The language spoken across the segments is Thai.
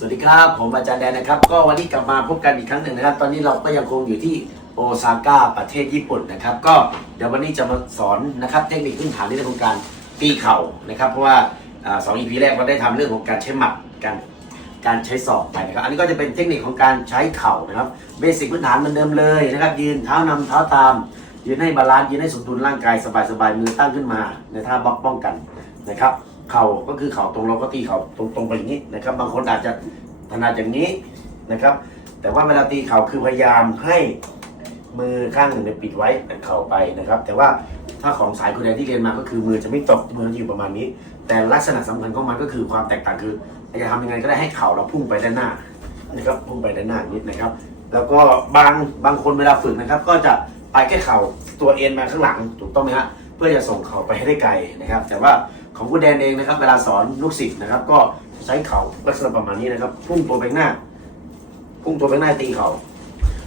สวัสดีครับ ผมอาจารย์แดนนะครับ ก็วันนี้กลับมาพบกันอีกครั้งหนึ่งนะครับ ตอนนี้เราก็ยังคงอยู่ที่โอซาก้าประเทศญี่ปุ่นนะครับ ก็เดี๋ยววันนี้จะมาสอนนะครับ เทคนิคพื้นฐานในเรื่องของการตีเข่านะครับ เพราะว่าอ่าสองอีพีแรกเราได้ทำเรื่องของการใช้หมัดการการใช้ศอกไปนะครับ อันนี้ก็จะเป็นเทคนิคของการใช้เข่านะครับเบสิกพื้นฐานเหมือนเดิมเลยนะครับ ยืนเท้านำเท้าตาม ยืนให้บาลานซ์ยืนให้สมดุลร่างกายสบายๆมือตั้งขึ้นมา ในท่าบล็อกป้องกันนะครับ เข่าก็คือเข่าตรงเราก็ตีเข่าตรงๆไปอย่างนี้นะครับ บางคนอาจจะถนัดอย่างนี้นะครับ แต่ว่าเวลาตีเข่าคือพยายามให้มือข้างหนึ่งเนี่ยปิดไว้เข่าไปนะครับ แต่ว่าถ้าของสายคุณแดนที่เรียนมาก็คือมือจะไม่ตกมือจะอยู่ประมาณนี้ แต่ลักษณะสำคัญของมันก็คือความแตกต่างคือจะทำยังไงก็ได้ให้เข่าเราพุ่งไปด้านหน้านะครับพุ่งไปด้านหน้านิดนะครับ แล้วก็บางบางคนเวลาฝึกนะครับ ก็จะไปแค่เข่าตัวเอ็นมาข้างหลังถูกต้องไหมฮะเพื่อจะส่งเข่าไปให้ได้ไกลนะครับ แต่ว่า ของคุณแดนเองนะครับ เวลาสอนลูกศิษย์นะครับ ก็ใช้เข่าลักษณะประมาณนี้นะครับ พุ่งตัวไปหน้า พุ่งตัวไปหน้าตีเข่า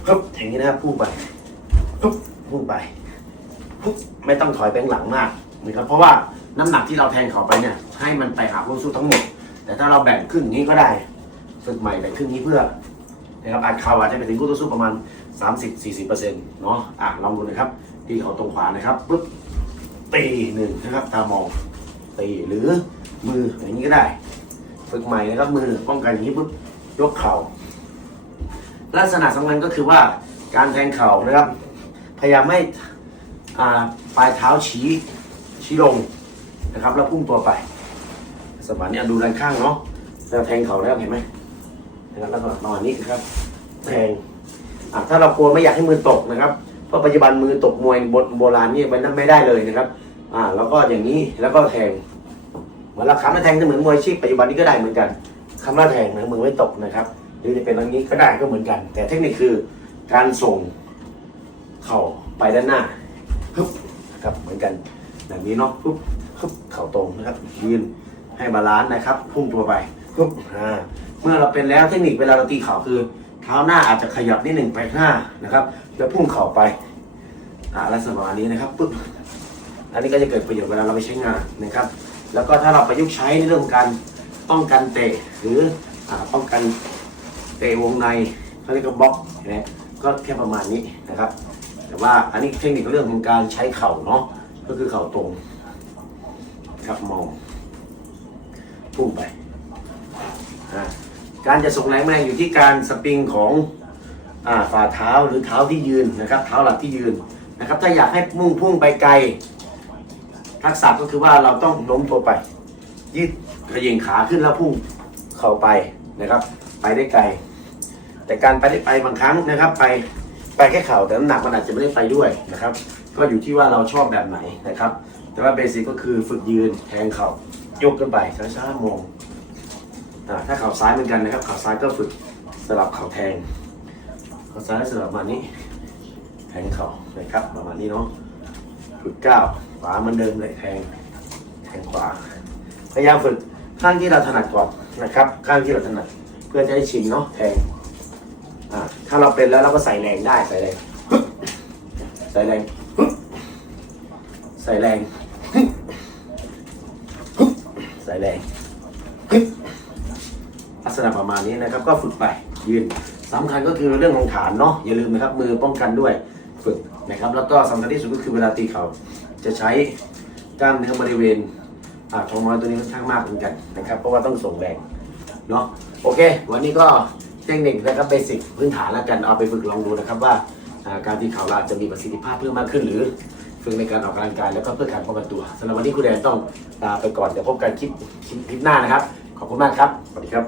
ฮึบอย่างนี้นะครับพุ่งไปฮึบพุ่งไปฮึบไม่ต้องถอยไปหลังมากนะครับเพราะว่าน้ำหนักที่เราแทงเข่าไปเนี่ย ให้มันไปหาคู่สู้ทั้งหมด แต่ถ้าเราแบ่งครึ่งนี้ก็ได้ฝึกใหม่แบ่งครึ่งนี้เพื่อนะครับอัดเข่าอาจจะไปถึงคู่ต่อสู้ประมาณ 30-40%เนาะอะลองดูนะครับตีเขาตรงขวานะครับปุ๊บตีหนึ่งนะครับตามอง ตีหรือมืออย่างนี้ก็ได้ฝึกใหม่นะครับมือป้องกันอย่างนี้ปุ๊บยกเข่า ลักษณะสำคัญก็คือว่าการแทงเข่านะครับ พยายามให้อ่ปลายเท้าชี้ชี้ลงนะครับ แล้วพุ่งตัวไปสมัยนี้ดูด้านข้างเนาะแล้วแทงเข่าแล้วเห็นไหมนะครับลักษณะประมาณนี้นะครับ แทงถ้าเรากลัวไม่อยากให้มือตกนะครับ เพราะปัจจุบันมือตกมวยโบโบราณนี่มันไม่ได้เลยนะครับ อ่า แล้วก็อย่างนี้แล้วก็แทงเหมือนเราคำว่าแทงจะเหมือนมวยชีพปัจจุบันนี้ก็ได้เหมือนกันคำว่าแทงนะมือไม่ตกนะครับหรือจะเป็นอย่างนี้ก็ได้ก็เหมือนกัน แต่เทคนิคคือการส่งเข่าไปด้านหน้าฮึบนะครับเหมือนกันแบบนี้เนาะฮึบฮึบเข่าตรงนะครับยืนให้บาลานซ์นะครับ พุ่งตัวไปฮึบอ่าเมื่อเราเป็นแล้วเทคนิคเวลาเราตีเข่าคือ เท้าหน้าอาจจะขยับนิดหนึ่งไปข้างหน้านะครับ แล้วพุ่งเข่าไปอ่าลักษณะนี้นะครับปึ๊บ อันนี้ก็จะเกิดประโยชน์เวลาเราไปใช้งานนะครับ แล้วก็ถ้าเราประยุกต์ใช้ในเรื่องการป้องกันเตะหรืออป้องกันเตะวงในเขาเรียกว่าบล็อกนะก็แค่ประมาณนี้นะครับ แต่ว่าอันนี้เทคนิคเรื่องของการใช้เข่าเนาะก็คือเข่าตรงครับมองพุ่งไปการจะส่งแรงแรงอยู่ที่การสปริงของฝ่าเท้าหรือเท้าที่ยืนนะครับ เท้าหลักที่ยืนนะครับ ถ้าอยากให้มุ่งพุ่งไปไกล ทักษะก็คือว่าเราต้องโน้มตัวไป ยืดกระเยงขาขึ้นแล้วพุ่งเข้าไปนะครับ ไปได้ไกล แต่การไปได้ไปบางครั้งนะครับ ไปไปแค่เข่าแต่น้ำหนักมันอาจจะไม่ได้ไปด้วยนะครับ ก็อยู่ที่ว่าเราชอบแบบไหนนะครับ แต่ว่าเบสิกก็คือฝึกยืนแทงเข่ายกขึ้นไปช้าๆมองถ้าเข่าซ้ายเหมือนกันนะครับเข่าซ้ายก็ฝึกสลับเข่าแทงเข่าซ้ายสลับมานี้แทงเข่านะครับประมาณนี้เนาะ ฝึกก้าวขวาเหมือนเดิมเลยแทงแทงขวา พยายามฝึกข้างที่เราถนัดก่อนนะครับ ข้างที่เราถนัดเพื่อจะได้ชินเนาะแทงอ่าถ้าเราเป็นแล้วเราก็ใส่แรงได้ใส่แรงใส่แรงใส่แรงใส่แรงลักษณะประมาณนี้นะครับก็ฝึกไปยืนสำคัญก็คือเรื่องของฐานเนาะอย่าลืมนะครับมือป้องกันด้วย ฝึกนะครับ แล้วก็สำคัญที่สุดก็คือเวลาตีเขาจะใช้กล้ามเนื้อบริเวณอ่าท้องน้อยตัวนี้ค่อนข้างมากเหมือนกันนะครับ เพราะว่าต้องส่งแรงเนาะโอเค วันนี้ก็เทคนิคนะครับเบสิกพื้นฐานแล้วกันเอาไปฝึกลองดูนะครับว่าการตีเข่าเราจะมีประสิทธิภาพเพิ่มมากขึ้นหรือฝึกในการออกกำลังกายแล้วก็เพื่อการป้องกันตัวสำหรับวันนี้คุณแดนต้องลาไปก่อนเดี๋ยวพบกันคลิปคลิปหน้านะครับ ขอบคุณมากครับสวัสดีครับ